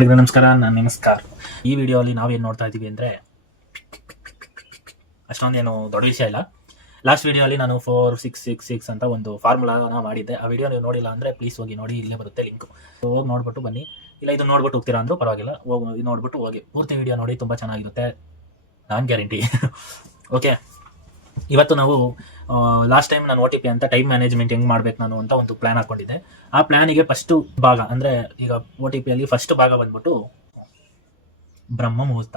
ಕನ್ನಡಿಗರ ನಮಸ್ಕಾರ. ನಮಸ್ಕಾರ. ಈ ವಿಡಿಯೋಲಿ ನಾವೇನು ನೋಡ್ತಾ ಇದ್ದೀವಿ ಅಂದರೆ ಅಷ್ಟೊಂದೇನು ದೊಡ್ಡ ವಿಷಯ ಇಲ್ಲ. ಲಾಸ್ಟ್ ವಿಡಿಯೋಲಿ ನಾನು 4-6-6-6 ಅಂತ ಒಂದು ಫಾರ್ಮುಲಾನ ಮಾಡಿದ್ದೆ. ಆ ವಿಡಿಯೋ ನೀವು ನೋಡಿಲ್ಲ ಅಂದರೆ ಪ್ಲೀಸ್ ಹೋಗಿ ನೋಡಿ, ಇಲ್ಲೇ ಬರುತ್ತೆ ಲಿಂಕ್. ಹೋಗಿ ನೋಡ್ಬಿಟ್ಟು ಬನ್ನಿ. ಇಲ್ಲ ಇದು ನೋಡ್ಬಿಟ್ಟು ಹೋಗ್ತೀರಾ ಅಂದರೂ ಪರವಾಗಿಲ್ಲ, ಹೋಗಿ ನೋಡ್ಬಿಟ್ಟು ಹೋಗಿ. ಪೂರ್ತಿ ವಿಡಿಯೋ ನೋಡಿ, ತುಂಬ ಚೆನ್ನಾಗಿರುತ್ತೆ, ನಾನು ಗ್ಯಾರಂಟಿ. ಓಕೆ, ಇವತ್ತು ನಾವು ಲಾಸ್ಟ್ ಟೈಮ್ ನಾನು OTP ಅಂತ ಟೈಮ್ ಮ್ಯಾನೇಜ್ಮೆಂಟ್ ಹೆಂಗೆ ಮಾಡ್ಬೇಕು ನಾನು ಅಂತ ಒಂದು ಪ್ಲಾನ್ ಹಾಕೊಂಡಿದ್ದೆ. ಆ ಪ್ಲಾನಿಗೆ ಫಸ್ಟ್ ಭಾಗ ಅಂದರೆ ಈಗ OTPಯಲ್ಲಿ ಫಸ್ಟ್ ಭಾಗ ಬಂದ್ಬಿಟ್ಟು ಬ್ರಹ್ಮ ಮುಹೂರ್ತ.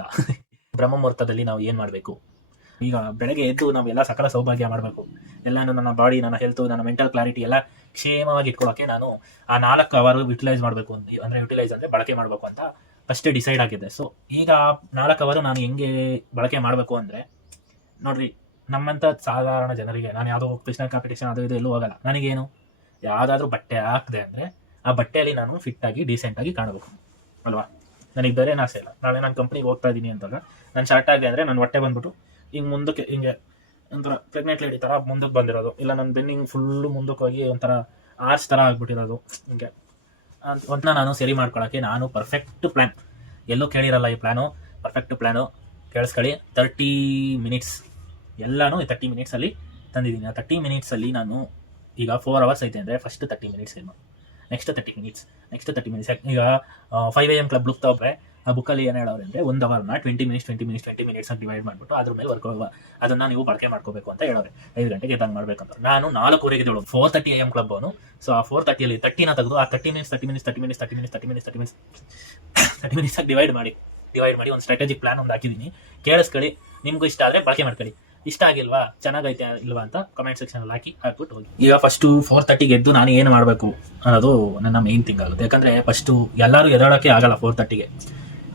ಬ್ರಹ್ಮ ಮುಹೂರ್ತದಲ್ಲಿ ನಾವು ಏನು ಮಾಡಬೇಕು? ಈಗ ಬೆಳಗ್ಗೆ ಎದ್ದು ನಾವೆಲ್ಲ ಸಕಲ ಸೌಭಾಗ್ಯ ಮಾಡಬೇಕು. ಎಲ್ಲಾನು ನನ್ನ ಬಾಡಿ, ನನ್ನ ಹೆಲ್ತು, ನನ್ನ ಮೆಂಟಲ್ ಕ್ಲಾರಿಟಿ ಎಲ್ಲ ಕ್ಷೇಮವಾಗಿ ಇಟ್ಕೊಳ್ಳೋಕ್ಕೆ ನಾನು ಆ 4 ಅವರ್ ಯುಟಿಲೈಸ್ ಮಾಡಬೇಕು ಅಂತ, ಅಂದರೆ ಯುಟಿಲೈಸ್ ಅಂದರೆ ಬಳಕೆ ಮಾಡಬೇಕು ಅಂತ ಫಸ್ಟೇ ಡಿಸೈಡ್ ಆಗಿದೆ. ಸೊ ಈಗ 4 ಅವರ್ ನಾನು ಹೆಂಗೆ ಬಳಕೆ ಮಾಡಬೇಕು ಅಂದರೆ, ನೋಡ್ರಿ, ನಮ್ಮಂಥ ಸಾಧಾರಣ ಜನರಿಗೆ ನಾನು ಯಾವುದೋ ಕ್ರಿಶ್ನಲ್ ಕಾಂಪಿಟೇಷನ್ ಅದು ಇದು ಎಲ್ಲೂ ಹೋಗಲ್ಲ. ನನಗೇನು, ಯಾವುದಾದ್ರೂ ಬಟ್ಟೆ ಹಾಕಿದೆ ಅಂದರೆ ಆ ಬಟ್ಟೆಯಲ್ಲಿ ನಾನು ಫಿಟ್ಟಾಗಿ ಡೀಸೆಂಟಾಗಿ ಕಾಣಬೇಕು ಅಲ್ವಾ? ನನಗೆ ಬೇರೆ ಆಸೆ ಇಲ್ಲ. ನಾಳೆ ನಾನು ಕಂಪ್ನಿಗೆ ಹೋಗ್ತಾ ಇದ್ದೀನಿ ಅಂದಾಗ ನಾನು ಶಾರ್ಟ್ ಆಗಿದೆ ಅಂದರೆ ನನ್ನ ಹೊಟ್ಟೆ ಬಂದ್ಬಿಟ್ಟು ಹಿಂಗೆ ಮುಂದಕ್ಕೆ, ಹಿಂಗೆ ಒಂಥರ ಪ್ರೆಗ್ನೆಂಟ್ ಲೇಡಿ ಥರ ಮುಂದಕ್ಕೆ ಬಂದಿರೋದು, ಇಲ್ಲ ನನ್ನ ಬೆನ್ನಿಂಗ್ ಫುಲ್ಲು ಮುಂದಕ್ಕೆ ಹೋಗಿ ಒಂಥರ ಆರ್ಚ್ ಥರ ಆಗ್ಬಿಟ್ಟಿರೋದು, ಹಿಂಗೆ ಒಂಥರ ನಾನು ಸರಿ ಮಾಡ್ಕೊಳ್ಳೋಕ್ಕೆ ನಾನು ಪರ್ಫೆಕ್ಟ್ ಪ್ಲ್ಯಾನ್. ಎಲ್ಲೂ ಕೇಳಿರಲ್ಲ ಈ ಪ್ಲ್ಯಾನು, ಪರ್ಫೆಕ್ಟ್ ಪ್ಲ್ಯಾನು. ಕೇಳಿಸ್ಕೊಳ್ಳಿ. 30 ಮಿನಿಟ್ಸ್ ಎಲ್ಲನೂ 30 ಮಿನಿಟ್ಸಲ್ಲಿ ತಂದಿದ್ದೀನಿ. ಆ 30 ಮಿನಿಟ್ಸಲ್ಲಿ ನಾನು ಈಗ 4 ಅವರ್ಸ್ ಐತೆ ಅಂದರೆ ಫಸ್ಟ್ 30 ಮಿನಿಟ್ಸ್ ಏನು, ನೆಕ್ಸ್ಟ್ 30 ಮಿನಿಟ್ಸ್. ಈಗ 5 AM ಕ್ಲಬ್ ಬುಕ್ ತಗೊಬ್ರೆ, ಆ ಬುಕ್ಕಲ್ಲಿ ಏನು ಹೇಳೋರು ಅಂದರೆ 1 ಅವರ್ನ 20 ಮಿನಿಟ್ಸ್ ಅಂತ ಡಿವೈಡ್ ಮಾಡಿಬಿಟ್ಟು ಅದ್ರ ಮೇಲೆ ವರ್ಕ್ ಅದನ್ನು ನೀವು ಬಳಕೆ ಮಾಡ್ಕೋಬೇಕು ಅಂತ ಹೇಳೋರು. 5 ಗಂಟೆಗೆ ತಂದು ಮಾಡಬೇಕಂತ. ನಾನು 4:15 ಹೇಳೋದು 4:30 AM ಕ್ಲಬ್ ಅವನು. ಸೊ ಆ 4:30ಯಲ್ಲಿ 30ನ ತೆಗೆದು ಆ 30 ಮಿನಿಟ್ಸ್ ಡಿವೈಡ್ ಮಾಡಿ ಒಂದು ಸ್ಟ್ರಾಟಜಿಕ್ ಪ್ಲಾನ್ ಒಂದು ಹಾಕಿದ್ದೀನಿ. ಕೇಳಿಸ್ಕೊಳ್ಳಿ. ನಿಮಗೂ ಇಷ್ಟ ಆದರೆ ಬಳಕೆ ಮಾಡ್ಕೊಳ್ಳಿ, ಇಷ್ಟ ಆಗಿಲ್ವಾ, ಚೆನ್ನಾಗೈತೆ ಇಲ್ವಾ ಅಂತ ಕಮೆಂಟ್ ಸೆಕ್ಷನಲ್ಲಿ ಹಾಕ್ಬಿಟ್ಟು ಹೋಗಿ. ಈಗ ಫಸ್ಟು 4:30ಗೆ ಎದ್ದು ನಾನು ಏನು ಮಾಡಬೇಕು ಅನ್ನೋದು ನನ್ನ ಮೇನ್ ಥಿಂಗ್ ಆಗುತ್ತೆ. ಯಾಕಂದರೆ ಫಸ್ಟು ಎಲ್ಲರೂ ಎದ್ದೇಳೋಕ್ಕೆ ಆಗಲ್ಲ 4:30ಗೆ.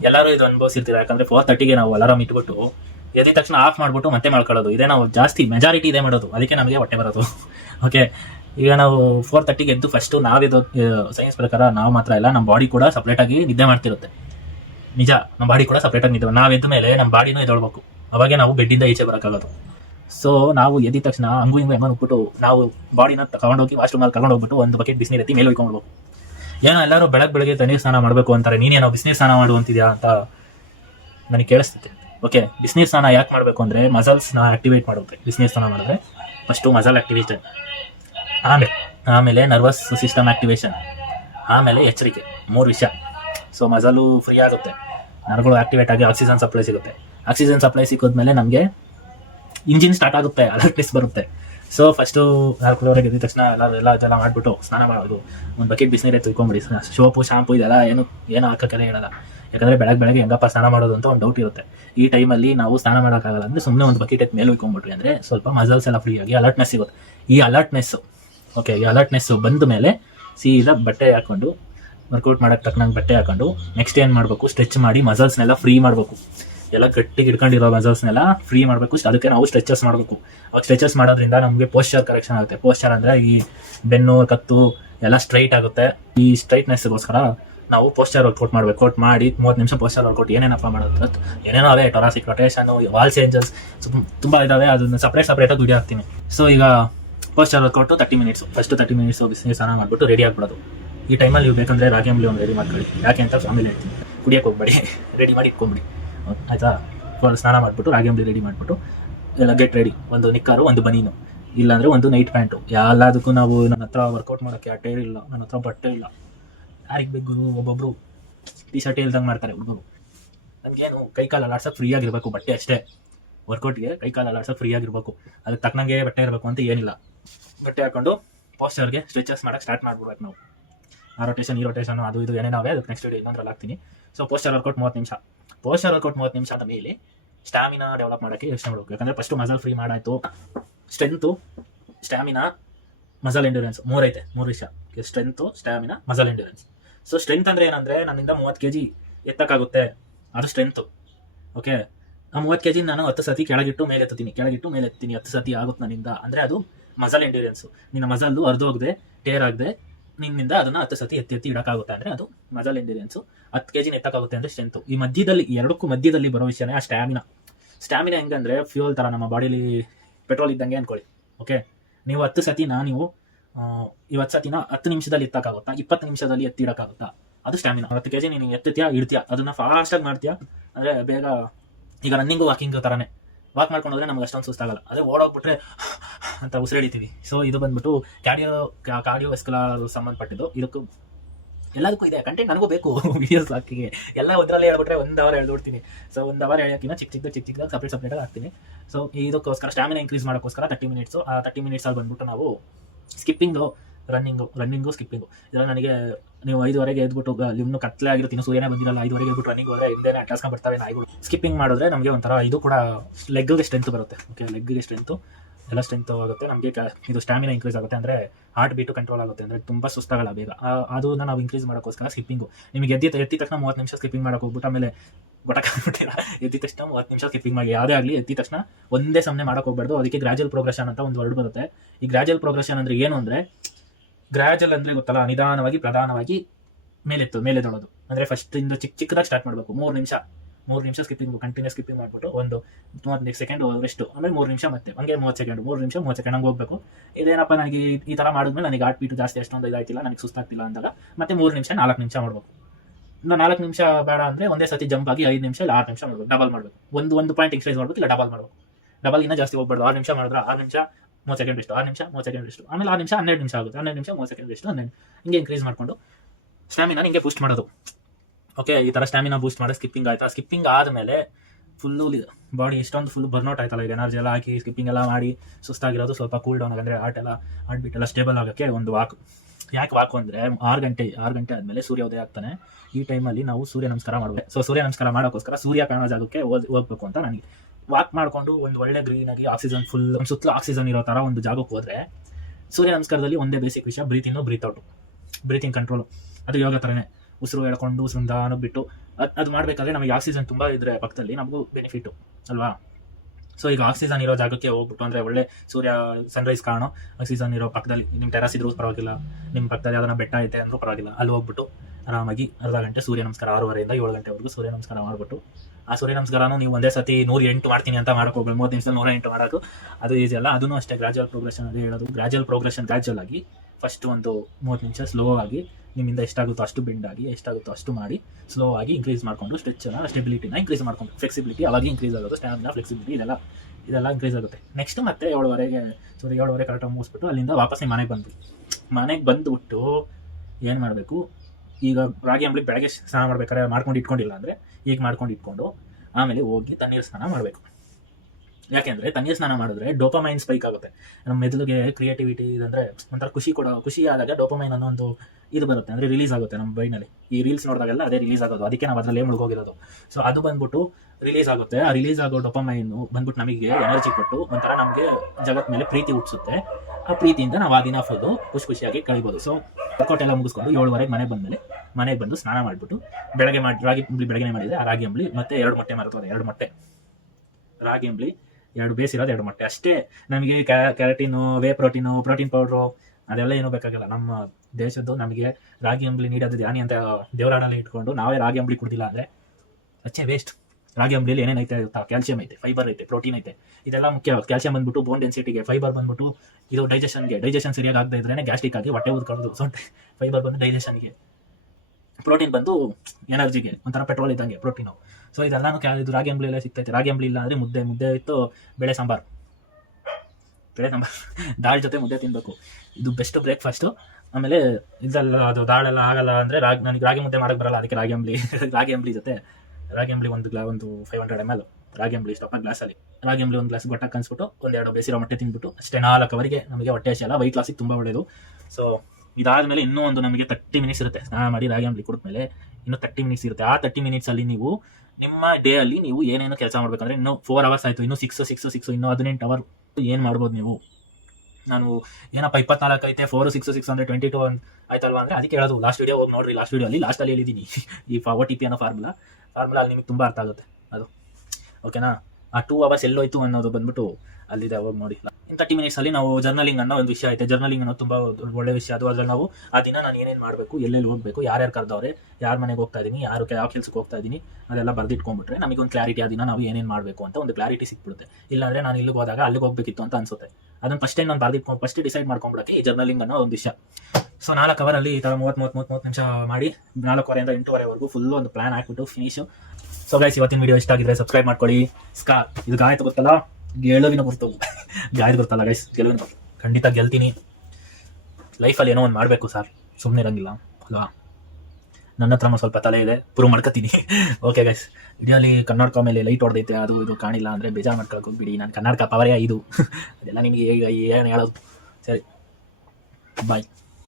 ಎಲ್ಲರೂ ಇದು ಅನುಭವಿಸಿರ್ತೀರ. ಯಾಕಂದರೆ 4:30ಗೆ ನಾವು ಅಲಾರಾಮ್ ಇಟ್ಬಿಟ್ಟು ಎದ್ದ ತಕ್ಷಣ ಆಫ್ ಮಾಡಿಬಿಟ್ಟು ಮತ್ತೆ ಮಾಡ್ಕೊಳ್ಳೋದು, ಇದೇ ನಾವು ಜಾಸ್ತಿ ಮೆಜಾರಿಟಿ ಇದೇ ಮಾಡೋದು. ಅದಕ್ಕೆ ನಮಗೆ ಹೊಟ್ಟೆ ಬರೋದು. ಓಕೆ, ಈಗ ನಾವು 4:30ಗೆ ಎದ್ದು ಫಸ್ಟು ನಾವಿದು ಸೈನ್ಸ್ ಪ್ರಕಾರ ನಾವು ಮಾತ್ರ ಇಲ್ಲ, ನಮ್ಮ ಬಾಡಿ ಕೂಡ ಸಪ್ರೇಟಾಗಿ ನಿದ್ದೆ ಮಾಡ್ತಿರುತ್ತೆ. ನಿಜ, ನಮ್ಮ ಬಾಡಿ ಕೂಡ ಸಪ್ರೇಟಾಗಿ ನಿದ್ದೆ. ನಾವು ಎದ್ದ ಮೇಲೆ ನಮ್ಮ ಬಾಡಿನೂ ಎದ್ದೇಳಬೇಕು, ಅವಾಗೆ ನಾವು ಬೆಡ್ಡಿಂದ ಈಚೆ ಬರೋಕ್ಕಾಗೋದು. ಸೊ ನಾವು ಎದ್ದ ತಕ್ಷಣ ಹಂಗೂ ಹಿಂಗೂ ಹೆಂಗೆ ಹೋಗ್ಬಿಟ್ಟು ನಾವು ಬಾಡಿನ ತಗೊಂಡೋಗಿ ವಾಶ್ರೂಮಲ್ಲಿ ಕರ್ಕೊಂಡು ಹೋಗ್ಬಿಟ್ಟು ಒಂದು ಬಕೆಟ್ ಬಿಸಿನೀರು ಎತ್ತಿ ಮೇಲೆ ಹೋಗ್ಕೊಂಡ್ಬೇಕು. ಏನೋ ಎಲ್ಲರೂ ಬೆಳಗ್ಗೆ ತಣ್ಣೀರು ಸ್ನಾನ ಮಾಡಬೇಕು ಅಂತಾರೆ, ನೀನೇನೋ ಬಿಸಿನೀರು ಸ್ನಾನ ಮಾಡುವಂತಿದ್ಯಾ ಅಂತ ನನಗೆ ಕೇಳಿಸ್ತೈತೆ. ಓಕೆ, ಬಿಸಿನೀರು ಸ್ನಾನ ಯಾಕೆ ಮಾಡಬೇಕು ಅಂದರೆ ಮಸಲ್ಸ್ನ ಆ್ಯಕ್ಟಿವೇಟ್ ಮಾಡುತ್ತೆ. ಬಿಸಿನೀರು ಸ್ನಾನ ಮಾಡಿದ್ರೆ ಫಸ್ಟು ಮಸಲ್ ಆ್ಯಕ್ಟಿವೇಷನ್, ಆಮೇಲೆ ನರ್ವಸ್ ಸಿಸ್ಟಮ್ ಆ್ಯಕ್ಟಿವೇಷನ್, ಆಮೇಲೆ ಎಚ್ಚರಿಕೆ. 3 ವಿಷಯ. ಸೊ ಮಸಲು ಫ್ರೀ ಆಗುತ್ತೆ, ನರಗಳು ಆ್ಯಕ್ಟಿವೇಟ್ ಆಗಿ ಆಕ್ಸಿಜನ್ ಸಪ್ಲೈ ಸಿಗುತ್ತೆ. ಆಕ್ಸಿಜನ್ ಸಪ್ಲೈ ಸಿಕ್ಕೋದ್ಮೇಲೆ ನಮಗೆ ಇಂಜಿನ್ ಸ್ಟಾರ್ಟ್ ಆಗುತ್ತೆ, ಅಲರ್ಟ್ನೆಸ್ ಬರುತ್ತೆ. ಸೊ ಫಸ್ಟು 4:00 ಎದ್ದ ತಕ್ಷಣ ಇದೆಲ್ಲ ಮಾಡಿಬಿಟ್ಟು ಸ್ನಾನ ಮಾಡೋದು, ಒಂದು ಬಕೆಟ್ ಬಿಸಿನೀರೇ ತುಳ್ಕೊಂಬಿಡಿ. ಸೋಪು ಶಾಂಪು ಇದೆಲ್ಲ ಏನು ಹಾಕೋಕ್ಕೆಲ್ಲ ಹೇಳಲ್ಲ. ಯಾಕಂದರೆ ಬೆಳಗ್ಗೆ ಹೆಂಗಪ್ಪ ಸ್ನಾನ ಮಾಡೋದು ಅಂತ ಒಂದು ಡೌಟ್ ಇರುತ್ತೆ. ಈ ಟೈಮಲ್ಲಿ ನಾವು ಸ್ನಾನ ಮಾಡೋಕ್ಕಾಗಲ್ಲ ಅಂದರೆ ಸುಮ್ಮನೆ ಒಂದು ಬಕೆಟ್ ಎತ್ತು ಮೇಲೆ ಹೋಗ್ಕೊಂಬಿಟ್ರಿ ಅಂದರೆ ಸ್ವಲ್ಪ ಮಸಲ್ಸ್ ಎಲ್ಲ ಫ್ರೀ ಆಗಿ ಅಲರ್ಟ್ನೆಸ್ ಸಿಗುತ್ತೆ. ಈ ಅಲರ್ಟ್ನೆಸ್ಸು ಬಂದ ಮೇಲೆ ಸೀದಾ ಬಟ್ಟೆ ಹಾಕ್ಕೊಂಡು, ವರ್ಕೌಟ್ ಮಾಡೋಕ್ಕೆ ತಕ್ಕನಂಗೆ ಬಟ್ಟೆ ಹಾಕೊಂಡು ನೆಕ್ಸ್ಟ್ ಏನು ಮಾಡಬೇಕು, ಸ್ಟ್ರೆಚ್ ಮಾಡಿ ಮಸಲ್ಸ್ನೆಲ್ಲ ಫ್ರೀ ಮಾಡಬೇಕು. ಎಲ್ಲ ಗಟ್ಟಿಗೆ ಹಿಡ್ಕೊಂಡಿರೋ ಮಸಲ್ಸ್ನೆಲ್ಲ ಫ್ರೀ ಮಾಡಬೇಕು. ಅದಕ್ಕೆ ನಾವು ಸ್ಟ್ರೆಚಸ್ ಮಾಡಬೇಕು. ಅವಾಗ ಸ್ಟ್ರೆಚಸ್ ಮಾಡೋದ್ರಿಂದ ನಮಗೆ ಪೋಸ್ಚರ್ ಕರೆಕ್ಷನ್ ಆಗುತ್ತೆ. ಪೋಸ್ಚರ್ ಅಂದರೆ ಈ ಬೆನ್ನು, ಕತ್ತು ಎಲ್ಲ ಸ್ಟ್ರೈಟ್ ಆಗುತ್ತೆ. ಈ ಸ್ಟ್ರೈಟ್ನೆಸ್ಗೋಸ್ಕರ ನಾವು ಪೋಸ್ಚರ್ ವರ್ಕೌಟ್ ಮಾಡಬೇಕು. ವರ್ಕೌಟ್ ಮಾಡಿ 30 ನಿಮಿಷ ಪೋಸ್ಚರ್ ವರ್ಕೌಟ್ ಏನೇನಪ್ಪ ಮಾಡೋದು, ಏನೇನೋ ಅವೇ ಟೊರಾಸಿಕ್ ರೊಟೇಷನು, ವಾಲ್ ಚೇಂಜಸ್ ತುಂಬ ಇದ್ದಾವೆ. ಅದನ್ನು ಸಪ್ರೇಟಾಗಿ ವಿಡಿಯೋ ಹಾಕ್ತೀನಿ. ಸೊ ಈಗ posture workout 30 minutes. First 30 minutes ಬಿಸಿನೀರು ಸ್ನಾನ ಮಾಡಿಬಿಟ್ಟು ರೆಡಿ ಆಗ್ಬಿಡೋದು. ಈ ಟೈಮಲ್ಲಿ ನೀವು ಬೇಕಂದರೆ ರಾಗಿ ಅಂಬಲಿ ಒಂದು ರೆಡಿ ಮಾಡ್ಕೊಳ್ಳಿ. ಯಾಕೆ ಅಂತ ಆಮೇಲೆ ಹೇಳ್ತೀನಿ. ಕುಡಿಯೋಕೆ ಹೋಗ್ಬೇಡಿ, ರೆಡಿ ಮಾಡಿ ಇಟ್ಕೊಂಬಿಡಿ ಆಯಿತಾ. ಸ್ನಾನ ಮಾಡಿಬಿಟ್ಟು ರಾಗಿ ಅಂಬಲಿ ರೆಡಿ ಮಾಡಿಬಿಟ್ಟು ಎಲ್ಲ ಗೆಟ್ ರೆಡಿ. ಒಂದು ನಿಕ್ಕರು, ಒಂದು ಬನೀನು, ಇಲ್ಲಾಂದರೆ ಒಂದು ನೈಟ್ ಪ್ಯಾಂಟು. ಎಲ್ಲದಕ್ಕೂ ನಾವು ನನ್ನ ಹತ್ರ ವರ್ಕೌಟ್ ಮಾಡೋಕ್ಕೆ ಅಟ್ಟೆ ಇಲ್ಲ, ನನ್ನ ಹತ್ರ ಬಟ್ಟೆ ಇಲ್ಲ. ಯಾರಿಗೆ ಬೇಕು ಗುರು? ಒಬ್ಬೊಬ್ಬರು ಟಿ ಶರ್ಟ್ ಇಲ್ದಂಗೆ ಮಾಡ್ತಾರೆ ಹುಡುಗರು. ನನಗೇನು ಕೈಕಾಲು ಅಲ್ಲಾಡ್ಸೋಕೆ ಫ್ರೀ ಆಗಿರಬೇಕು ಬಟ್ಟೆ ಅಷ್ಟೇ. ವರ್ಕೌಟ್ಗೆ ಕೈಕಾಲು ಅಲ್ಲಾಡ್ಸೋಕೆ ಫ್ರೀ ಆಗಿರಬೇಕು, ಅದಕ್ಕೆ ತಕ್ಕನಂಗೆ ಬಟ್ಟೆ ಇರಬೇಕು ಅಂತ ಏನಿಲ್ಲ. ಬಟ್ಟೆ ಹಾಕ್ಕೊಂಡು ಪೋಸ್ಚರ್ಗೆ ಸ್ಟ್ರೆಚಸ್ ಮಾಡೋಕ್ಕೆ ಸ್ಟಾರ್ಟ್ ಮಾಡ್ಬಿಡ್ಬೇಕು ನಾವು. ಆ ರೊಟೇಷನ್, ಈ ರೊಟೇಷನು, ಅದು ಇದು ಏನೇನಾವೆ ಅದಕ್ಕೆ ನೆಕ್ಸ್ಟ್ ವಿಡಿಯೋ ಇನ್ನೊಂದ್ರಲ್ಲಿ ಹಾಕ್ತೀನಿ. ಸೊ ಪೋಸ್ಚರ್ ವರ್ಕೌಟ್ 30 ನಿಮಿಷ. ಪೋಸ್ಚರ್ ವರ್ಕೌಟ್ 30 ನಿಮಿಷ ಆದ ಮೇಲೆ ಸ್ಟ್ಯಾಮಿನಾ ಡೆವಲಪ್ ಮಾಡೋಕ್ಕೆ ಯೋಚನೆ ಮಾಡಬೇಕು. ಯಾಕಂದರೆ ಫಸ್ಟು ಮಸಲ್ ಫ್ರೀ ಮಾಡಾಯಿತು. ಸ್ಟ್ರೆಂತು, ಸ್ಟ್ಯಾಮಿನಾ, ಮಸಲ್ ಎಂಡ್ಯೂರೆನ್ಸ್ 3 ಐತೆ. 3 ವಿಷಯ: strength, stamina, muscle endurance. So strength ಅಂದರೆ ಏನಂದರೆ ನನ್ನಿಂದ 30 kg ಎತ್ತಕ್ಕಾಗುತ್ತೆ, ಅದು ಸ್ಟ್ರೆಂತು. ಓಕೆ, ಆ 30 kg ನಾನು 10 ಸತಿ ಕೆಳಗಿಟ್ಟು ಮೇಲೆ ಎತ್ತೀನಿ 10 ಸತಿ ಆಗುತ್ತೆ ನನ್ನಿಂದ ಅಂದರೆ ಅದು ಮಸಲ್ ಎಂಡ್ಯೂರೆನ್ಸು. ನಿನ್ನ ಮಸಲ್ಲು ಅರ್ಧೋಗದೆ, ಟೇರ್ ಆಗದೆ ನಿನ್ನಿಂದ ಅದನ್ನು 10 ಸತಿ ಎತ್ತಿ ಇಡೋಕ್ಕಾಗುತ್ತೆ ಅಂದರೆ ಅದು ಮಸಲ್ ಎಂಡ್ಯೂರೆನ್ಸು. 10 kg ಎತ್ತಕ್ಕಾಗುತ್ತೆ ಅಂದರೆ ಸ್ಟ್ರೆಂತು. ಈ ಮಧ್ಯದಲ್ಲಿ, ಎರಡಕ್ಕೂ ಮಧ್ಯದಲ್ಲಿ ಬರೋ ವಿಷಯನೇ ಆ ಸ್ಟ್ಯಾಮಿನಾ. ಸ್ಟ್ಯಾಮಿನಾ ಹೆಂಗಂದರೆ ಫ್ಯೂಯಲ್ ಥರ, ನಮ್ಮ ಬಾಡಿಲಿ ಪೆಟ್ರೋಲ್ ಇದ್ದಂಗೆ ಅಂದ್ಕೊಳ್ಳಿ. ಓಕೆ, ನೀವು 10 ಸತಿನ ನೀವು 20 ಸತಿನ 10 ನಿಮಿಷದಲ್ಲಿ ಎತ್ತಕ್ಕಾಗುತ್ತಾ? 20 ನಿಮಿಷದಲ್ಲಿ ಎತ್ತಿಡೋಕ್ಕಾಗುತ್ತಾ? ಅದು ಸ್ಟ್ಯಾಮಿನಾ. 10 kg ನೀನು ಎತ್ತತ್ಯಾ ಇಡ್ತೀಯಾ, ಅದನ್ನ ಫಾಸ್ಟಾಗಿ ಮಾಡ್ತೀಯಾ ಅಂದರೆ ಬೇಗ. ಈಗ ರನ್ನಿಂಗು ವಾಕಿಂಗ್ ಥರನೇ, ವಾಕ್ ಮಾಡ್ಕೊಂಡು ಹೋದ್ರೆ ನಮ್ಗೆ ಅಷ್ಟೊಂದು ಸುಸ್ತಾಗಲ್ಲ. ಅದೇ ಓಡೋಗ್ಬಿಟ್ರೆ ಅಂತ ಉಸಿರಿಡಿತೀವಿ. ಸೊ ಇದು ಬಂದ್ಬಿಟ್ಟು ಕಾರ್ಡಿಯೋವೆಸ್ಕ್ಯುಲರ್ ಸಂಬಂಧಪಟ್ಟಿದ್ದು. ಇದಕ್ಕೂ ಎಲ್ಲದಕ್ಕೂ ಇದೆ ಕಂಟೆಂಟ್, ನನಗೂ ಬೇಕು ವಿಡಿಯೋಸ್ ಹಾಕಿಗೆ. ಎಲ್ಲ ಒಂದರಲ್ಲೇ ಹೇಳ್ಬಿಟ್ರೆ 1 ಅವರ್ ಹೇಳ್ಬಿಡ್ತೀನಿ. ಸೊ 1 ಅವರ್ ಹೇಳೋಕ್ಕಿಂತ ಚಿಕ್ಕದಾಗಿ ಸಪ್ರೇಟಾಗಿ ಹಾಕ್ತೀನಿ. ಸೊ ಇದಕ್ಕೋಸ್ಕರ ಸ್ಟ್ಯಾಮಿನಾ ಇನ್ಕ್ರೀಸ್ ಮಾಡೋಕ್ಕೋಸ್ಕರ 30 ಮಿನಿಟ್ಸು. ಆ 30 ಮಿನಿಟ್ಸಲ್ಲಿ ಬಂದ್ಬಿಟ್ಟು ನಾವು ಸ್ಕಿಪ್ಪಿಂಗು, ರನ್ನಿಂಗು ಸ್ಕಿಪ್ಪಿಂಗು. ಇದೆಲ್ಲ ನನಗೆ ನೀವು 5 ಎದ್ಬಿಟ್ಟು ಇನ್ನೂ ಕತ್ಲೆ ಆಗಿರುತ್ತೆ, ಇನ್ನು ಸೂರ್ಯನೇ ಬಂದಿರಲ್ಲ, 5 ಎದ್ಬಿಟ್ಟು ರನ್ನಿಂಗ್ ಹೋದರೆ ಹಿಂದೆನೇ ಅಟ್ಲಾಸ್ಕೊಂಡು ಬರ್ತಾವೆ ನಾಯಿಗಳು. ಸ್ಕಿಪ್ಪಿಂಗ್ ಮಾಡಿದ್ರೆ ನಮಗೆ ಒಂಥರ ಇದು ಕೂಡ ಲೆಗ್ಗೆ ಸ್ಟ್ರೆಂತ್ ಬರುತ್ತೆ. ಓಕೆ, ಲೆಗ್ಗೆ ಸ್ಟ್ರೆಂತು ಎಲ್ಲ ಸ್ಟ್ರೆಂತ್ ಆಗುತ್ತೆ ನಮಗೆ. ಇದು ಸ್ಟ್ಯಾಮಿನಾ ಇನ್ಕ್ರೀಸ್ ಆಗುತ್ತೆ, ಅಂದರೆ ಹಾರ್ಟ್ ಬೀಟು ಕಂಟ್ರೋಲ್ ಆಗುತ್ತೆ, ಅಂದರೆ ತುಂಬ ಸುಸ್ತಾಗಲ್ಲ ಬೇಗ. ಅದನ್ನ ನಾವು ಇನ್ಕ್ರೀಸ್ ಮಾಡೋಕ್ಕೋಸ್ಕರ ಸ್ಕಿಪ್ಪಿಂಗು. ನಿಮಗೆ ಎದ್ದಿದ ತಕ್ಷಣ 30 ನಿಮಿಷ ಸ್ಕಿಪ್ಪಿಂಗ್ ಮಾಡೋಕೆ ಹೋಗ್ಬಿಟ್ಟು ಆಮೇಲೆ ಗೊತ್ತಾಗ್ಬಿಟ್ಟಿಲ್ಲ. ಎದ್ದಿದ ತಕ್ಷಣ 30 ನಿಮಿಷ ಸ್ಕಿಪ್ಪಿಂಗ್ ಮಾಡಿ, ಯಾವುದೇ ಆಗಲಿ ಎದ್ದಿದ ತಕ್ಷಣ ಒಂದೇ ಸಮನೆ ಮಾಡೋಕೆ ಹೋಗ್ಬಾರ್ದು. ಅದಕ್ಕೆ ಗ್ರಾಜುವಲ್ ಪ್ರೋಗ್ರೆಷನ್ ಅಂತ ಒಂದು ವರ್ಡ್ ಬರುತ್ತೆ. ಈ ಗ್ರಾಜುವಲ್ ಪ್ರೋಗ್ರೆಷನ್ ಅಂದರೆ ಏನು ಅಂದರೆ, ಗ್ರಾಜುವಲ್ ಅಂದರೆ ಗೊತ್ತಲ್ಲ, ನಿಧಾನವಾಗಿ ಪ್ರಧಾನವಾಗಿ ಮೇಲೆದೊಳೋದು. ಅಂದರೆ ಫಸ್ಟಿಂದ ಚಿಕ್ಕದಾಗಿ ಸ್ಟಾರ್ಟ್ ಮಾಡಬೇಕು. 3 ನಿಮಿಷ ಸ್ಕಿಪ್ಪಿಂಗ್, ಕಂಟಿನ್ಯೂಸ್ ಸ್ಕಿಪ್ಪಿಂಗ್ ಮಾಡಿಬಿಟ್ಟು ಒಂದು 30 ಸೆಕೆಂಡ್ ರೆಸ್ಟು, ಆಮೇಲೆ 3 ನಿಮಿಷ ಮತ್ತೆ ಹಂಗೆ 30 ಸೆಕೆಂಡ್, 3 ನಿಮಿಷ 30 ಸೆಕೆಂಡ್ ಹಂಗೆ ಹೋಗಬೇಕು. ಇದೇನಪ್ಪ ನನಗೆ ಈ ಥರ ಮಾಡಿದ್ಮೇಲೆ ನನಗೆ ಹಾರ್ಟ್ ಬೀಟು ಜಾಸ್ತಿ ಅಷ್ಟೊಂದು ಇದಾಯ್ತಿಲ್ಲ, ನನಗೆ ಸುಸ್ತಾಗ್ತಿಲ್ಲ ಅಂದಾಗ ಮತ್ತೆ 3 ನಿಮಿಷ 4 ನಿಮಿಷ ಮಾಡಬೇಕು. ಇನ್ನು 4 ನಿಮಿಷ ಬೇಡ ಅಂದರೆ ಒಂದೇ ಸತಿ ಜಂಪ್ ಆಗಿ 5 ನಿಮಿಷ ಇಲ್ಲ 6 ನಿಮಿಷ ಮಾಡಬೇಕು. ಡಬಲ್ ಮಾಡಬೇಕು. ಒಂದು ಪಾಯಿಂಟ್ ಎಕ್ಸರ್ಸೈಸ್ ಮಾಡಬೇಕು, ಇಲ್ಲ ಡಬಲ್ ಮಾಡಬೇಕು. ಡಬಲ್ ಇನ್ನೂ ಜಾಸ್ತಿ ಹೋಗ್ಬಾರ್ದು. 6 ನಿಮಿಷ ಮಾಡಿದ್ರೆ 6 ನಿಮಿಷ 30 ಸೆಕೆಂಡ್ ರೆಸ್ಟ್, 6 ನಿಮಿಷ 30 ಸೆಕೆಂಡ್ ರೆಸ್ಟ್, ಆಮೇಲೆ 6 ನಿಮಿಷ 12 ನಿಮಿಷ ಆಗುತ್ತೆ, 12 ನಿಮಿಷ 30 ಸೆಕೆಂಡ್ ರೆಸ್ಟ್, 12 ಹಿಂಗೆ ಇನ್ಕ್ರೀಸ್ ಮಾಡಿಕೊಂಡು ಸ್ಟ್ಯಾಮಿನಾ ಹಿಂಗೆ ಬೂಸ್ಟ್ ಮಾಡೋದು. ಓಕೆ, ಈ ಥರ ಸ್ಟ್ಯಾಮಿನಾ ಬೂಸ್ಟ್ ಮಾಡಿ ಸ್ಕಿಪ್ಪಿಂಗ್ ಆಯ್ತಾ. ಸ್ಕಿಪ್ಪಿಂಗ್ ಆದಮೇಲೆ ಫುಲ್ಲು ಬಾಡಿ ಎಷ್ಟೊಂದು ಫುಲ್ ಬರ್ನೌಟ್ ಆಯ್ತಲ್ಲ, ಈಗ ಎನರ್ಜಿ ಎಲ್ಲ ಹಾಕಿ ಸ್ಕಿಪ್ಪಿಂಗ್ ಎಲ್ಲ ಮಾಡಿ ಸುಸ್ತಾಗಿರೋದು ಸ್ವಲ್ಪ ಕೂಲ್ ಡೌನ್ ಅಂದರೆ ಹಾರ್ಟ್ ಬೀಟ್ ಎಲ್ಲ ಸ್ಟೇಬಲ್ ಆಗೋಕ್ಕೆ ಒಂದು ವಾಕ್. ಯಾಕೆ ವಾಕು ಅಂದರೆ 6 ಗಂಟೆ ಆದಮೇಲೆ ಸೂರ್ಯ ಉದಯ ಆಗ್ತಾನೆ. ಈ ಟೈಮಲ್ಲಿ ನಾವು ಸೂರ್ಯ ನಮಸ್ಕಾರ ಮಾಡಬೇಕು. ಸೊ ಸೂರ್ಯ ನಮಸ್ಕಾರ ಮಾಡೋಕ್ಕೋಸ್ಕರ ಸೂರ್ಯ ಕಾಣೋ ಜಾಗಕ್ಕೆ ಹೋಗ್ಬೇಕು ಅಂತ ನನಗೆ. ವಾಕ್ ಮಾಡಿಕೊಂಡು ಒಂದು ಒಳ್ಳೆ ಗ್ರೀನಾಗಿ ಆಕ್ಸಿಜನ್ ಫುಲ್ ಸುತ್ತಲೂ ಆಕ್ಸಿಜನ್ ಇರೋ ಥರ ಒಂದು ಜಾಗಕ್ಕೆ ಹೋದರೆ, ಸೂರ್ಯ ನಮಸ್ಕಾರದಲ್ಲಿ ಒಂದೇ ಬೇಸಿಕ್ ವಿಷಯ, ಬ್ರೀತ್ ಇನ್ನು ಬ್ರೀತ್ ಔಟು, ಬ್ರೀತಿಂಗ್ ಕಂಟ್ರೋಲು. ಅದು ಯೋಗ ಥರನೇ. ಉಸಿರು ಎಳ್ಕೊಂಡು ಉಸಿರು ಬಿಟ್ಟು ಅದು ಮಾಡಬೇಕಾದ್ರೆ ನಮಗೆ ಆಕ್ಸಿಜನ್ ತುಂಬ ಇದ್ದರೆ ಪಕ್ಕದಲ್ಲಿ ನಮಗೂ ಬೆನಿಫಿಟ್ಟು ಅಲ್ವಾ. ಸೊ ಈಗ ಆಕ್ಸಿಜನ್ ಇರೋ ಜಾಗಕ್ಕೆ ಹೋಗ್ಬಿಟ್ಟು, ಅಂದರೆ ಒಳ್ಳೆ ಸೂರ್ಯ ಸನ್ರೈಸ್ ಕಾಣೋ ಆಕ್ಸಿಜನ್ ಇರೋ ಪಕ್ಕದಲ್ಲಿ, ನಿಮ್ಮ ಟೆರಸ್ ಇದ್ರೂ ಪರವಾಗಿಲ್ಲ, ನಿಮ್ಮ ಪಕ್ಕದಲ್ಲಿ ಯಾವ್ದಾರ ಬೆಟ್ಟ ಐತೆ ಅಂದರೂ ಪರವಾಗಿಲ್ಲ, ಅಲ್ಲಿ ಹೋಗ್ಬಿಟ್ಟು ಆರಾಮಾಗಿ ಅರ್ಧ ಗಂಟೆ ಸೂರ್ಯ ನಮಸ್ಕಾರ, 6:30 7 ಗಂಟೆವರೆಗೂ ಸೂರ್ಯ ನಮಸ್ಕಾರ ಮಾಡಿಬಿಟ್ಟು, ಆ ಸೂರ್ಯ ನಮಸ್ಕಾರನೂ ನೀವು ಒಂದೇ ಸತಿ 108 ಮಾಡ್ತೀನಿ ಅಂತ ಮಾಡೋಕೆ ಹೋಗ್ಬೇಕು. 30 ನಿಮಿಷದಲ್ಲಿ 108 ಮಾಡೋದು ಅದು ಈಸಿ ಅಲ್ಲ. ಅದೂ ಅಷ್ಟೇ ಗ್ರಾಜುವಲ್ ಪ್ರೋಗ್ರೆಷನ್ ಅದೇ ಹೇಳೋದು. ಗ್ರಾಜುವಲ್ ಆಗಿ ಫಸ್ಟ್ ಒಂದು 30 ನಿಮಿಷ ಸ್ಲೋ ಆಗಿ ನಿಮ್ಮಿಂದ ಎಷ್ಟಾಗುತ್ತೋ ಅಷ್ಟು ಬೆಂಡ್ ಆಗಿ, ಎಷ್ಟಾಗುತ್ತೋ ಅಷ್ಟು ಮಾಡಿ ಸ್ಲೋ ಆಗಿ ಇನ್ಕ್ರೀಸ್ ಮಾಡಿಕೊಂಡು ಸ್ಟೆಬಿಲಿಟಿನ ಇನ್ಕ್ರೀಸ್ ಮಾಡ್ಕೊಂಡು, ಫ್ಲೆಕ್ಸಿಬಿಲಿಟಿ ಅವಾಗ ಇನ್ಕ್ರೀಸ್ ಆಗೋದು. ಸ್ಟ್ಯಾಮಿನಾ, ಫ್ಲೆಕ್ಸಿಬಿಲಿಟಿ ಇದೆಲ್ಲ ಇನ್ಕ್ರೀಸ್ ಆಗುತ್ತೆ. ನೆಕ್ಸ್ಟ್ ಮತ್ತೆ 7:30 ಕರೆಕ್ಟಾಗಿ ಮುಗಿಸ್ಬಿಟ್ಟು ಅಲ್ಲಿಂದ ವಾಪಸ್ ಮನೆಗೆ ಬಂದುಬಿಟ್ಟು ಏನು ಮಾಡಬೇಕು, ಈಗ ರಾಗಿ ಅಂಬಲಿ ಬೆಳಗ್ಗೆ ಸ್ನಾನ ಮಾಡ್ಬೇಕಾದ್ರೆ ಮಾಡ್ಕೊಂಡು ಇಟ್ಕೊಂಡಿಲ್ಲ ಅಂದರೆ ಈಗ ಮಾಡ್ಕೊಂಡು ಇಟ್ಕೊಂಡು ಆಮೇಲೆ ಹೋಗಿ ತಣ್ಣೀರು ಸ್ನಾನ ಮಾಡಬೇಕು. ಯಾಕೆಂದರೆ ತಣ್ಣೀರು ಸ್ನಾನ ಮಾಡಿದ್ರೆ ಡೋಪಮೈನ್ ಸ್ಪೈಕ್ ಆಗುತ್ತೆ. ನಮ್ಮ ಮೆದುಳಿಗೆ ಕ್ರಿಯೇಟಿವಿಟಿ ಇದಂದರೆ ಒಂಥರ ಖುಷಿ ಆದಾಗ ಡೋಪಮೈನ್ ಅನ್ನೋ ಒಂದು ಇದು ಬರುತ್ತೆ, ಅಂದರೆ ರಿಲೀಸ್ ಆಗುತ್ತೆ ನಮ್ಮ ಬ್ರೈನಲ್ಲಿ. ಈ ರೀಲ್ಸ್ ನೋಡಿದಾಗೆಲ್ಲ ಅದೇ ರಿಲೀಸ್ ಆಗೋದು, ಅದಕ್ಕೆ ನಾವು ಅದರಲ್ಲೇ ಮುಳುಗೋಗಿರೋದು. ಸೊ ಅದು ಬಂದ್ಬಿಟ್ಟು ರಿಲೀಸ್ ಆಗುತ್ತೆ. ಆ ರಿಲೀಸ್ ಆಗೋ ಡೋಪಮೈನು ಬಂದ್ಬಿಟ್ಟು ನಮಗೆ ಎನರ್ಜಿ ಕೊಟ್ಟು ಒಂಥರ ನಮಗೆ ಜಗತ್ ಮೇಲೆ ಪ್ರೀತಿ ಹುಟ್ಟಿಸುತ್ತೆ. ಆ ಪ್ರೀತಿಯಿಂದ ನಾವು ಆ ದಿನ ಫುಲ್ಲು ಖುಷಿಯಾಗಿ ಕಳಿಬೋದು. ಸೊ ವರ್ಕೌಟ್ ಎಲ್ಲ ಮುಗಿಸ್ಕೊಂಡು 7:30 ಮನೆಗೆ ಬಂದು ಸ್ನಾನ ಮಾಡಿಬಿಟ್ಟು ಬೆಳಗ್ಗೆ ರಾಗಿ ಅಂಬಲಿ ಬೆಳಗ್ಗೆ ಮಾಡಿದರೆ ಆ ರಾಗಿ ಅಂಬಲಿ ಮತ್ತೆ 2 ಮೊಟ್ಟೆ ಮಾರುತ್ತದೆ. 2 ಮೊಟ್ಟೆ ರಾಗಿ ಅಂಬಲಿ, 2 ಬೇಸಿರೋದು 2 ಮೊಟ್ಟೆ ಅಷ್ಟೇ. ನಮಗೆ ಕ್ಯಾರಟಿನು, ವೇ ಪ್ರೋಟೀನ್ ಪೌಡ್ರು ಅದೆಲ್ಲ ಏನೂ ಬೇಕಾಗಿಲ್ಲ. ನಮ್ಮ ದೇಶದ್ದು ನಮಗೆ ರಾಗಿ ಅಂಬಲಿ ನೀಡೋದು ಧ್ಯಾನಿ ಅಂತ ದೇವರಾಣಲ್ಲಿ ಇಟ್ಕೊಂಡು ನಾವೇ ರಾಗಿ ಅಂಬಲಿ ಕುಡ್ದಿಲ್ಲ ಅಂದರೆ ಅಚ್ಚೇ ವೇಸ್ಟ್. ರಾಗಿ ಅಂಬಲಿಯಲ್ಲಿ ಏನೇನೈತೆ ಗೊತ್ತಾ? ಕ್ಯಾಲ್ಸಿಯಂ ಐತೆ, ಫೈಬರ್ ಐತೆ, ಪ್ರೋಟೀನ್ ಐತೆ. ಇದೆಲ್ಲ ಮುಖ್ಯ. ಕ್ಯಾಲ್ಸಿಯಂ ಬಂದ್ಬಿಟ್ಟು ಬೋನ್ ಡೆನ್ಸಿಟಿಗೆ, ಫೈಬರ್ ಬಂದ್ಬಿಟ್ಟು ಇದು ಡೈಜೆಷನ್ ಸರಿಯಾಗಿ ಆಗದೆ ಇದ್ರೇ ಗ್ಯಾಸ್ಟ್ರಿಕ್ ಆಗಿ ಹೊಟ್ಟೆ ಊದ್ಕೊಂಡು ಸೊಂಟೆ. ಫೈಬರ್ ಬಂದು ಡೈಜೆಷನ್ಗೆ, ಪ್ರೋಟೀನ್ ಬಂದು ಎನರ್ಜಿಗೆ, ಒಂಥರ ಪೆಟ್ರೋಲ್ ಇದ್ದಂಗೆ ಪ್ರೋಟೀನು. ಸೊ ಇದೆಲ್ಲನೂ ಇದು ರಾಗಿ ಅಂಬಲಿ ಎಲ್ಲ ಸಿಗ್ತೈತೆ. ರಾಗಿ ಅಂಬಲಿ ಇಲ್ಲ ಅಂದರೆ ಮುದ್ದೆ ಇತ್ತು, ಬೇಳೆ ಸಾಂಬಾರು ದಾಲ್ ಜೊತೆ ಮುದ್ದೆ ತಿನ್ನಬೇಕು. ಇದು ಬೆಸ್ಟ್ ಬ್ರೇಕ್ಫಾಸ್ಟು. ಆಮೇಲೆ ಇದೆಲ್ಲ ಅದು ದಾಳೆಲ್ಲ ಆಗಲ್ಲ ಅಂದರೆ ನನಗೆ ರಾಗಿ ಮುದ್ದೆ ಮಾಡೋಕ್ಕೆ ಬರಲ್ಲ, ಅದಕ್ಕೆ ರಾಗಿ ಅಂಬಲಿ ಜೊತೆ ಒಂದು 500 ml ರಾಗಿ ಅಂಬಲಿ ಇಷ್ಟಪ್ಪ ಗ್ಲಾಸಲ್ಲಿ. ರಾಗಿ ಅಂಬಲಿ ಒಂದು ಗ್ಲಾಸ್ ಗೊಟ್ಟಾಗಿ ಕನ್ಸ್ಬಿಟ್ಟು 1-2 ಬೇಸಿರೋ ಮೊಟ್ಟೆ ತಿಂದ್ಬಿಟ್ಟು ಅಷ್ಟೇ 4 ಅವರಿಗೆ ನಮಗೆ ಹೊಟ್ಟೆ ಹಸಿ ಅಲ್ಲ, ವೈಟ್ ಲಾಸಿಗೆ ತುಂಬ ಒಳ್ಳೆಯದು. ಸೊ ಇದಾದಮೇಲೆ ಇನ್ನೂ ಒಂದು ನಮಗೆ 30 ಮಿನಿಟ್ಸ್ ಇರುತ್ತೆ. ಸ್ನಾನ ಮಾಡಿ ರಾಗಿ ಅಂಬಲಿ ಕುಡಿದ್ಮೇಲೆ ಇನ್ನೂ 30 ಮಿನಿಟ್ಸ್ ಇರುತ್ತೆ. ಆ 30 ಮಿನಿಟ್ಸಲ್ಲಿ ನೀವು ನಿಮ್ಮ ಡೇ ಅಲ್ಲಿ ನೀವು ಏನೇನು ಕೆಲಸ ಮಾಡಬೇಕಂದ್ರೆ, ಇನ್ನೂ 4 ಅವರ್ಸ್ ಆಯಿತು, ಇನ್ನೂ 6 ಇನ್ನೂ 18 ಅವರ್ ಏನು ಮಾಡ್ಬೋದು ನೀವು. ನಾನು ಏನಪ್ಪ 24 ಐತೆ, 4 6 ಅಂದರೆ 22 ಆಯ್ತಲ್ವಾ ಅಂದರೆ ಅದಕ್ಕೆ ಹೇಳೋದು. ಲಾಸ್ಟ್ ವಿಡಿಯೋ ಹೋಗಿ ನೋಡ್ರಿ. ಲಾಸ್ಟಲ್ಲಿ ಹೇಳಿದ್ದೀನಿ ಈ OTP ಅನ್ನೋ ಫಾರ್ಮುಲಾ ಅಲ್ಲಿ ನಿಮಗೆ ತುಂಬ ಅರ್ಥ ಆಗುತ್ತೆ ಅದು. ಓಕೆನಾ? ಆ 2 ಅವರ್ಸ್ ಎಲ್ಲೋಯ್ತು ಅನ್ನೋದು ಬಂದ್ಬಿಟ್ಟು ಅಲ್ಲಿದೆ. ಅವಾಗ ನೋಡಿ ಇನ್ 30 ಮಿನಿಟ್ಸ್ ಅಲ್ಲಿ ನಾವು ಜರ್ನಲಿಂಗ್ ಅನ್ನೋ ಒಂದು ವಿಷಯ ಐತೆ. ಜರ್ನಲಿಂಗ್ ಅನ್ನೋ ತುಂಬಾ ಒಳ್ಳೆ ವಿಷಯ ಅದು. ಅದ್ರಲ್ಲಿ ನಾವು ಆ ದಿನ ನಾನು ಏನೇನು ಮಾಡಬೇಕು, ಎಲ್ಲೆಲ್ಲಿ ಹೋಗ್ಬೇಕು, ಯಾರ್ಯಾರು ಕರೆದವ್ರೆ, ಯಾರ ಮನೆಗೆ ಹೋಗ್ತಾ ಇದೀನಿ, ಯಾವ ಕೆಲ್ಸಕ್ಕೆ ಹೋಗ್ತಾ ಇದೀನಿ, ಅದೆಲ್ಲ ಬರ್ದಿಟ್ಕೊಂಡ್ಬಿಟ್ರೆ ನಮಗೆ ಒಂದು ಕ್ಲಾರಿಟಿ, ಆ ದಿನ ನಾವು ಏನೇನು ಮಾಡಬೇಕು ಅಂತ ಒಂದು ಕ್ಲಾರಿಟಿ ಸಿಕ್ಬಿಡುತ್ತೆ. ಇಲ್ಲಾಂದ್ರೆ ನಾನು ಇಲ್ಲಿಗೆ ಹೋದಾಗ ಅಲ್ಲಿಗೆ ಹೋಗ್ಬೇಕಿತ್ತು ಅಂತ ಅನ್ಸುತ್ತೆ. ಅದನ್ನ ಫಸ್ಟ್ ಟೈಮ್ ನಾನು ಬರ್ದಿಟ್ಕೊಂಡು ಫಸ್ಟ್ ಡಿಸೈಡ್ ಮಾಡ್ಕೊಂಡ್ಬಿಡಕ್ಕೆ ಈ ಜರ್ನಲಿಂಗ್ ಅನ್ನೋ ಒಂದು ವಿಷಯ. ಸೊ 4 ಅವರಲ್ಲಿ ಈ ಥರ 30 ನಿಮಿಷ ಮಾಡಿ 4:15 8:30ವರೆಗೂ ಫುಲ್ ಒಂದು ಪ್ಲಾನ್ ಹಾಕ್ಬಿಟ್ಟು ಫಿನಿಶು. ಸೊ ಗೈಸ್, ಇವತ್ತಿನ ವಿಡಿಯೋ ಇಷ್ಟ ಆಗಿದ್ರೆ ಸಬ್ಸ್ಕ್ರೈಬ್ ಮಾಡ್ಕೊಳ್ಳಿ. ಇದು ಗಾಯತ ಗೊತ್ತಲ್ಲ, ಗೆಲುವಿನ ಗುರುತು. ಗಾಯದ ಗೊತ್ತಲ್ಲ ಗೈಸ್, ಗೆಲುವಿನ ಖಂಡಿತ ಗೆಲ್ತೀನಿ. ಲೈಫಲ್ಲಿ ಏನೋ ಒಂದು ಮಾಡಬೇಕು ಸರ್, ಸುಮ್ಮನೆ ಇರಂಗಿಲ್ಲ ಅಲ್ವಾ. ನನ್ನ ಹತ್ರ ಸ್ವಲ್ಪ ತಲೆ ಇದೆ, ಪ್ರೂವ್ ಮಾಡ್ಕೊತೀನಿ. ಓಕೆ ಗೈಸ್, ವಿಡಿಯೋಲಿ ಕನ್ನಡಕ ಮೇಲೆ ಲೈಟ್ ಹೊಡೆದೈತೆ, ಅದು ಇದು ಕಾಣಿಲ್ಲ ಅಂದರೆ ಬೇಜಾರು ಮಾಡ್ಕೊಳಕ್ಕೆ ಹೋಗ್ಬಿಡಿ. ನಾನು ಕನ್ನಡಕ ಪವರೇ ಇದು. ಅದೆಲ್ಲ ನಿಮಗೆ ಏನು ಹೇಳೋದು. ಸರಿ, ಬಾಯ್.